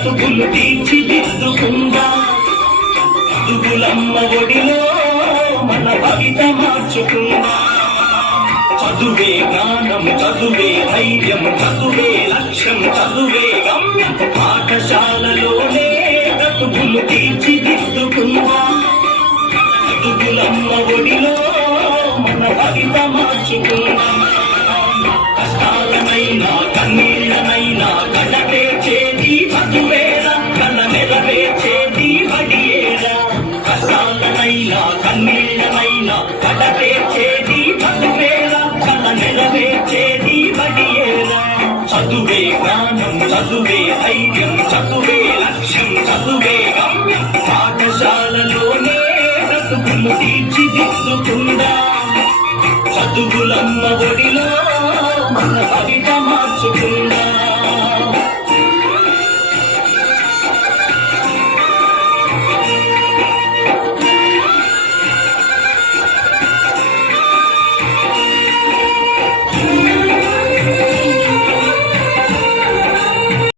బ్రతుకులు తీర్చిదిద్దుకుందా. చదువులమ్మ ఒడిలో మన భవిత మార్చుకుందా. చదువే జ్ఞానం, చదువే ధైర్యం, చదువే లక్ష్యం, చదువే గమ్యం. పాఠశాలలోనే బ్రతుకులు తీర్చిదిద్దుకుందా. చదువులమ్మ ఒడిలో మన భవిత మార్చుకుందా. కష్టాలనైనా కన్నీళ్ళనైనా కడపేచేది చదువేరా, కల నెరవేర్చేది బడియేరా. కష్టాలనైనా కన్నీళ్ళనైనా కడపేచేది చదువేరా, కల నెరవేర్చేది బడియేరా. చదువే జ్ఞానం, చదువే ధైర్యం, చదువే లక్ష్యం, చదువే గమ్యం. పాఠశాలలోనే బ్రతుకులు తీర్చిదిద్దుకుందా. చదువులమ్మ ఒడిలో మన భవిత మార్చుకుందా.